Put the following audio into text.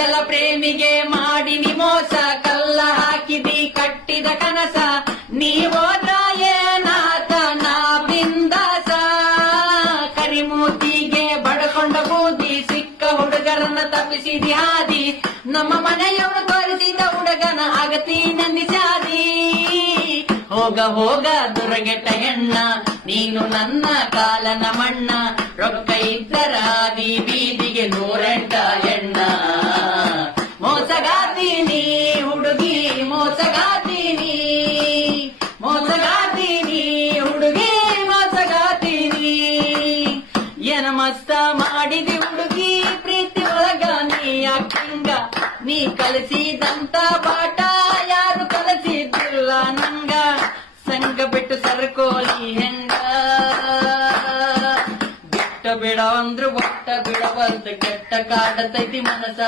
ಮೊದಲ ಪ್ರೇಮಿಗೆ ಮಾಡಿನಿ ಮೋಸ, ಕಲ್ಲ ಹಾಕಿದಿ ಕಟ್ಟಿದ ಕನಸ, ನೀವೋದ್ರ ಏನಾತ ನಾ ಬಿಂದಾಸ. ಕರಿಮೂತಿಗೆ ಬಡ್ಕೊಂಡ ಬೂದಿ, ಸಿಕ್ಕ ಹುಡುಗರನ್ನ ತಪ್ಪಿಸಿದಿ ಹಾದಿ, ನಮ್ಮ ಮನೆಯವರು ತೋರಿಸಿದ ಹುಡುಗನ ಆಗತಿ ನೆನ್ನಿಸಾದಿ. ಹೋಗ ಹೋಗ ದುರಗೆಟ್ಟ ಹೆಣ್ಣ, ನೀನು ನನ್ನ ಕಾಲನ ಮಣ್ಣ, ರೊಕ್ಕ ಇದ್ದರಾದಿ ಬೀದಿಗೆ 108 ಎಣ್ಣ. ಮೋಸಗಾತೀನಿ ಹುಡುಗಿ ಮೋಸಗಾತೀನಿ, ಮೋಸಗಾತೀನಿ ಹುಡುಗಿ ಮೋಸಗಾತೀನಿ. ಏನ ಮಸ್ತ ಮಾಡಿದಿ ಹುಡುಗಿ ಪ್ರೀತಿ ಒಳಗ ನೀ ಯಾಕಿಂಗ, ನೀ ಕಲಿಸಿದಂತ ಪಾಠ ಯಾರು ಕಲಿಸಿದ್ದಿಲ್ಲ ನಂಗ. ಸಂಗ ಬಿಟ್ಟು ಸರ್ಕೋಲಿ ಹೆಂಗ, ಬಿಟ್ಟ ಬಿಡ ಅಂದ್ರು ಒಟ್ಟ ಬಿಡವಲ್ದು ಕೆಟ್ಟ ಕಾಡತೈತಿ ಮನಸ.